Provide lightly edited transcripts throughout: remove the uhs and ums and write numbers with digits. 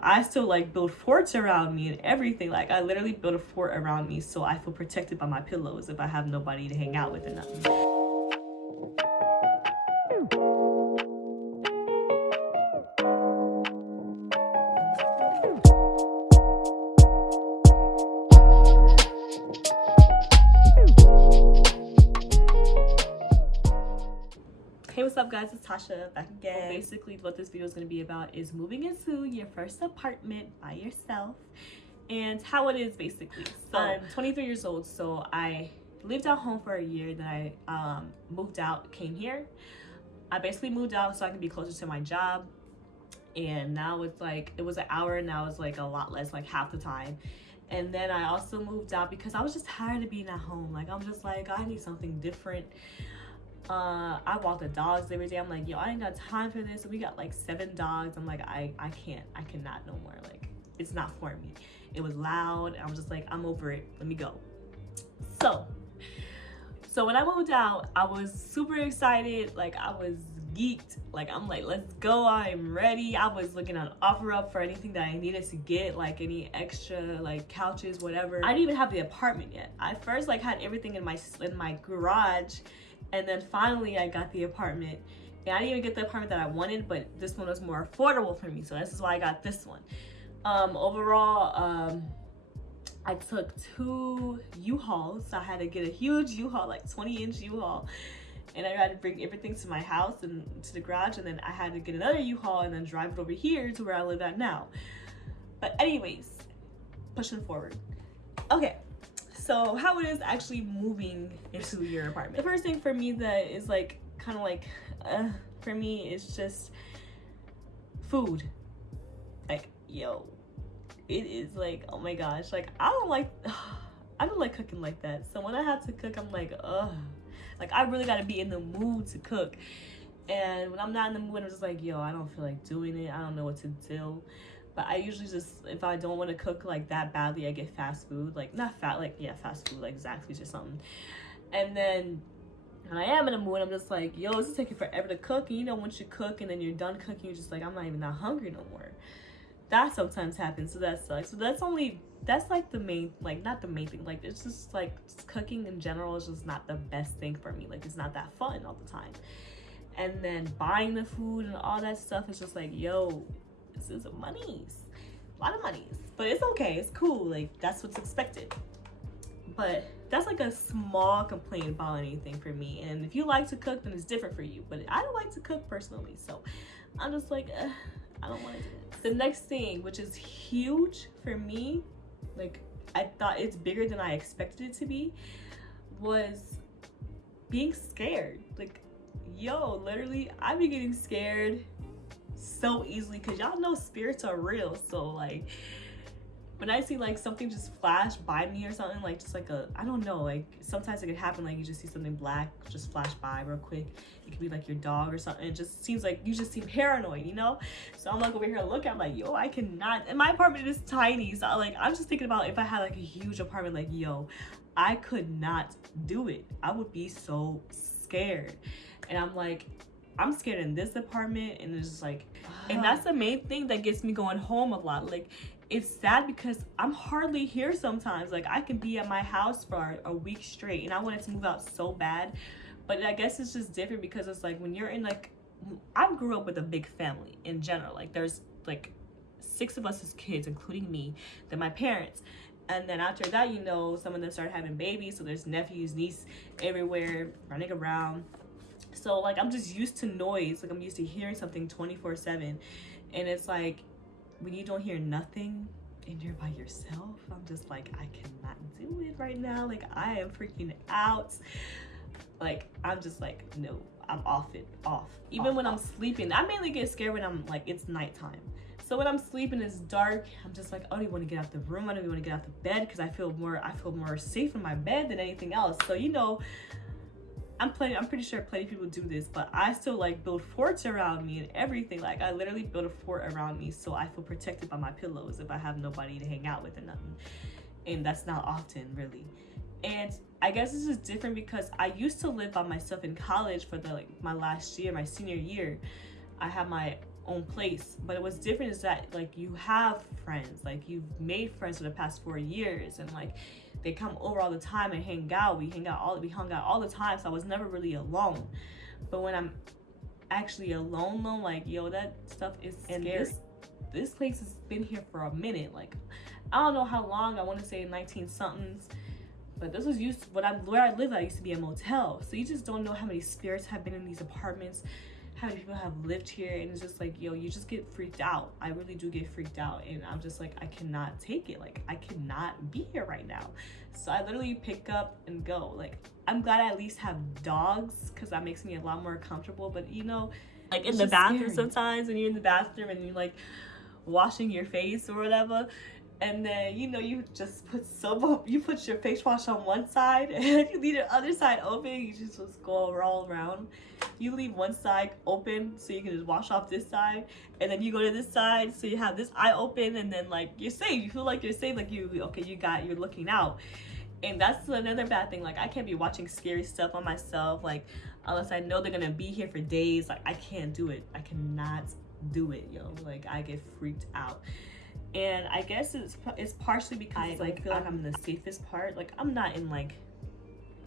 I still like build forts around me and everything. Like I literally build a fort around me so I feel protected by my pillows if I have nobody to hang out with or nothing. Hey, what's up guys, it's Tasha back again. Well, basically what this video is going to be about is moving into your first apartment by yourself and how it is basically. So I'm 23 years old, so I lived at home for a year, then I moved out, came here. I basically moved out so I can be closer to my job, and now it's like, it was an hour, now it's like a lot less, like half the time. And then I also moved out because I was just tired of being at home. Like I'm just like, I need something different. I walk the dogs every day. I'm like, yo, I ain't got time for this. We got like 7 dogs. I'm like, I cannot no more. Like, it's not for me. It was loud. I was just like, I'm over it. Let me go. So when I moved out, I was super excited. Like I was geeked. Like I'm like, let's go. I'm ready. I was looking on OfferUp for anything that I needed to get, like any extra like couches, whatever. I didn't even have the apartment yet. I first like had everything in my garage. And then finally I got the apartment. And I didn't even get the apartment that I wanted, but this one was more affordable for me. So this is why I got this one. Overall, I took 2 U-Hauls. So I had to get a huge U-Haul, like 20-inch U-Haul. And I had to bring everything to my house and to the garage. And then I had to get another U-Haul and then drive it over here to where I live at now. But anyways, pushing forward. Okay. So how it is actually moving into your apartment. The first thing for me that is like kind of like for me is just food. Like, yo, it is like, oh my gosh, like I don't like cooking like that. So when I have to cook, I'm like, like I really got to be in the mood to cook. And when I'm not in the mood, I'm just like, yo, I don't feel like doing it. I don't know what to do. But I usually just, if I don't want to cook like that badly, I get fast food. Like not fast food, like Zaxby's or something. And then when I am in a mood, I'm just like, yo, this is taking forever to cook. And you know, once you cook and then you're done cooking, you're just like, I'm not even that hungry no more. That sometimes happens, so that sucks. So that's like the main, like not the main thing. Like it's just like cooking in general is just not the best thing for me. Like it's not that fun all the time. And then buying the food and all that stuff is just like, yo, this is monies, a lot of monies, but it's okay, it's cool, like that's what's expected. But that's like a small complaint about anything for me. And if you like to cook, then it's different for you, but I don't like to cook personally, so I'm just like, I don't want to do it. The next thing, which is huge for me, like I thought it's bigger than I expected it to be, was being scared. Like, yo, literally I be getting scared so easily because y'all know spirits are real. So like when I see like something just flash by me or something, like just like I don't know, like sometimes it could happen, like you just see something black just flash by real quick. It could be like your dog or something. It just seems like you just seem paranoid, you know? So I'm like over here looking, I'm like, yo, I cannot, and my apartment is tiny, so I'm just thinking about if I had like a huge apartment, like yo, I could not do it. I would be so scared. And I'm like, I'm scared in this apartment, and it's just like, and that's the main thing that gets me going home a lot. Like it's sad because I'm hardly here sometimes. Like I can be at my house for a week straight, and I wanted to move out so bad, but I guess it's just different because it's like when you're in, like, I grew up with a big family in general. Like there's like 6 of us as kids, including me, then my parents. And then after that, you know, some of them started having babies, so there's nephews, niece everywhere running around. So like I'm just used to noise. Like I'm used to hearing something 24/7, and it's like when you don't hear nothing and you're by yourself, I'm just like, I cannot do it right now. Like I am freaking out. Like I'm just like, no, I'm off. Even when I'm sleeping, I mainly get scared when I'm like, it's nighttime. So when I'm sleeping, it's dark, I'm just like, I don't even want to get out the room. I don't even want to get out the bed because I feel more safe in my bed than anything else. So you know, I'm pretty sure plenty of people do this, but I still like build forts around me and everything. Like I literally build a fort around me so I feel protected by my pillows if I have nobody to hang out with or nothing. And that's not often, really. And I guess this is different because I used to live by myself in college for my last year, my senior year. I had my own place. But it was different is that like you have friends, like you've made friends for the past 4 years, and like they come over all the time and hang out. We hung out all the time, so I was never really alone. But when I'm actually alone though, like yo, that stuff is scary. And this place has been here for a minute. Like I don't know how long. I want to say 19 somethings. But this was where I live. I used to be a motel, so you just don't know how many spirits have been in these apartments, how many people have lived here, and it's just like, yo, you just get freaked out. I really do get freaked out, and I'm just like, I cannot take it. Like, I cannot be here right now. So I literally pick up and go. Like, I'm glad I at least have dogs, because that makes me a lot more comfortable. But you know, like in the bathroom sometimes, when you're in the bathroom and you're like washing your face or whatever, and then you know you just put you put your face wash on one side and you leave the other side open. You just go all around. You leave one side open so you can just wash off this side, and then you go to this side so you have this eye open, and then like you're safe. You feel like you're safe, like you're looking out. And that's another bad thing. Like I can't be watching scary stuff on myself, like unless I know they're gonna be here for days. Like I can't do it. I cannot do it, yo. Like I get freaked out. And I guess it's partially because I feel like I'm in the safest part. Like I'm not in like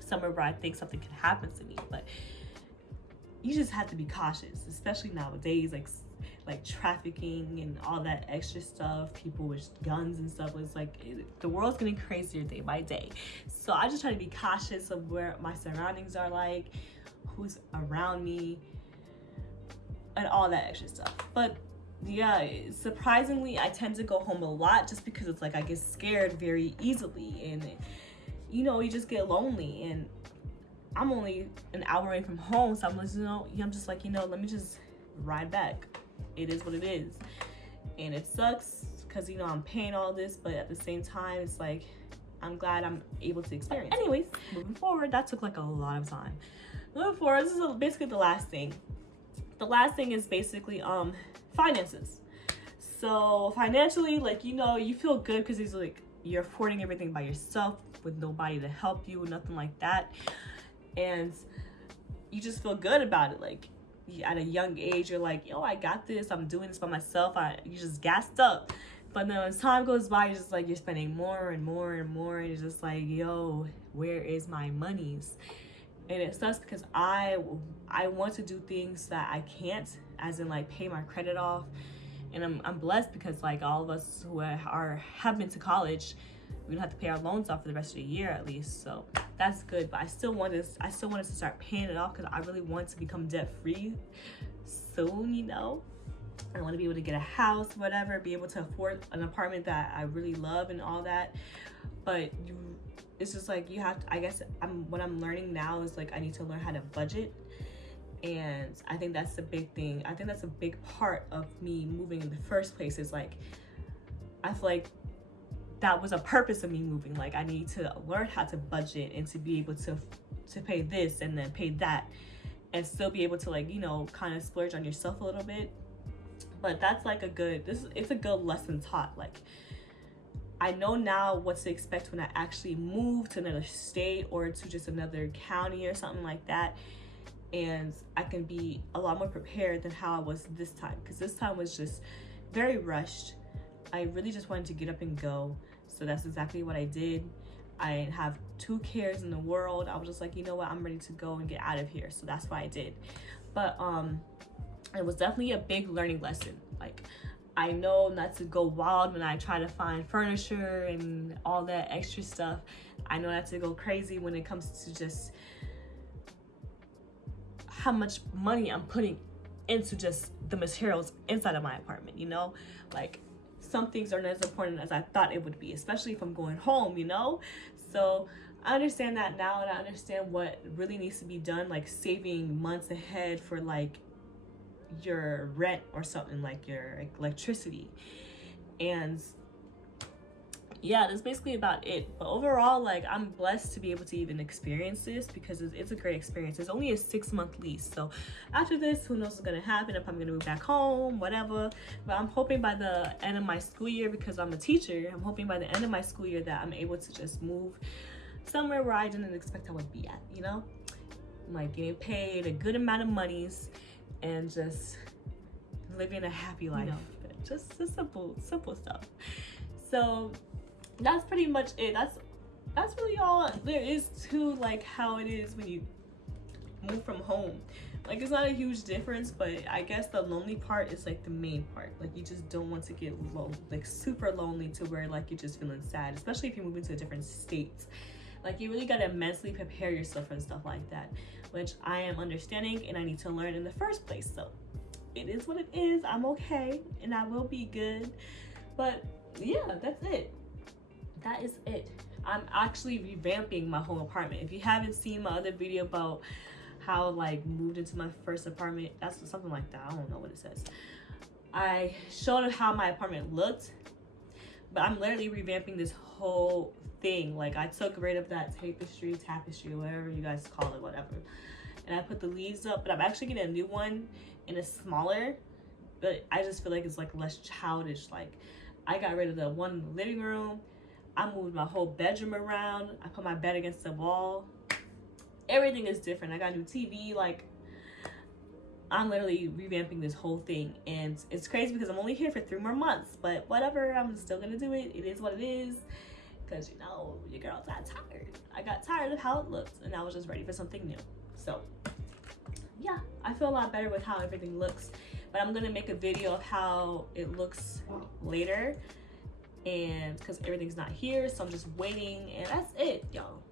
somewhere where I think something could happen to me, but you just have to be cautious, especially nowadays, like trafficking and all that extra stuff, people with guns and stuff. It's like the world's getting crazier day by day. So I just try to be cautious of where my surroundings are, like who's around me and all that extra stuff. But yeah, surprisingly, I tend to go home a lot just because it's like I get scared very easily, and you know, you just get lonely. And I'm only an hour away from home, so I'm just like, you know, let me just ride back. It is what it is, and it sucks because you know I'm paying all this, but at the same time, it's like I'm glad I'm able to experience. But anyways, moving forward, that took like a lot of time. Moving forward, this is basically the last thing. The last thing is basically finances. So financially, like, you know, you feel good because it's like you're affording everything by yourself with nobody to help you, nothing like that, and you just feel good about it. Like at a young age, you're like, yo, I got this, I'm doing this by myself. You just gassed up. But then as time goes by, you're just like, you're spending more and more and more, and you're just like, yo, where is my monies? And it sucks because I want to do things that I can't, as in like pay my credit off. And I'm blessed because like all of us who have been to college, we don't have to pay our loans off for the rest of the year at least. So that's good. But I still wanted to start paying it off because I really want to become debt free soon, you know. I want to be able to get a house, whatever, be able to afford an apartment that I really love and all that. But it's just like you have to, I guess what I'm learning now is like I need to learn how to budget. And I think that's the big thing. I think that's a big part of me moving in the first place, is like I feel like that was a purpose of me moving. Like I need to learn how to budget and to be able to pay this and then pay that, and still be able to, like, you know, kind of splurge on yourself a little bit. But that's like it's a good lesson taught. Like I know now what to expect when I actually move to another state or to just another county or something like that. And I can be a lot more prepared than how I was this time, because this time was just very rushed. I really just wanted to get up and go. So that's exactly what I did. I didn't have 2 cares in the world. I was just like, you know what, I'm ready to go and get out of here. So that's what I did. But it was definitely a big learning lesson. Like I know not to go wild when I try to find furniture and all that extra stuff. I know not to go crazy when it comes to just how much money I'm putting into just the materials inside of my apartment, you know? Like some things are not as important as I thought it would be, especially if I'm going home, you know? So I understand that now, and I understand what really needs to be done, like saving months ahead for like your rent or something, like your electricity. And yeah, that's basically about it. But overall, like I'm blessed to be able to even experience this, because it's a great experience. It's only a 6-month lease, so after this, who knows what's gonna happen, if I'm gonna move back home, whatever. But I'm hoping by the end of my school year, because I'm a teacher, I'm hoping by the end of my school year that I'm able to just move somewhere where I didn't expect I would be at, you know? Like getting paid a good amount of monies and just living a happy life. Just simple stuff. So that's pretty much it. That's really all there is to like how it is when you move from home. Like, it's not a huge difference, but I guess the lonely part is like the main part. Like, you just don't want to get like super lonely to where like you're just feeling sad, especially if you move into a different state. Like, you really gotta mentally prepare yourself for stuff like that, which I am understanding and I need to learn in the first place. So it is what it is. I'm okay and I will be good. But yeah, that's it. That is it. I'm actually revamping my whole apartment. If you haven't seen my other video about how like moved into my first apartment, that's something like that. I don't know what it says. I showed how my apartment looked, but I'm literally revamping this whole thing. Like, I took rid of that tapestry, whatever you guys call it, whatever, and I put the leaves up. But I'm actually getting a new one and it's smaller, but I just feel like it's like less childish. Like, I got rid of the one in the living room. I moved my whole bedroom around. I put my bed against the wall. Everything is different. I got a new TV. Like, I'm literally revamping this whole thing, and it's crazy because I'm only here for 3 more months, but whatever, I'm still gonna do it. It is what it is, because you know, your girl got tired. I got tired of how it looked, and I was just ready for something new. So yeah, I feel a lot better with how everything looks, but I'm gonna make a video of how it looks later, and because everything's not here, so I'm just waiting, and that's it, y'all.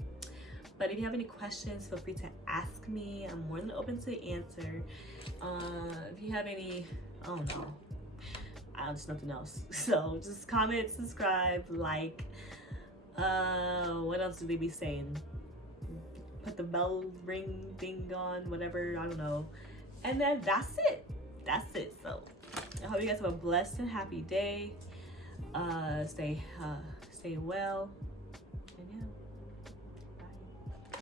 But if you have any questions, feel free to ask me. I'm more than open to answer. If you have any, I don't know, just nothing else. So just comment, subscribe, like. What else do they be saying? Put the bell ring thing on, whatever, I don't know. And then that's it. That's it. So I hope you guys have a blessed and happy day. Stay well. And yeah.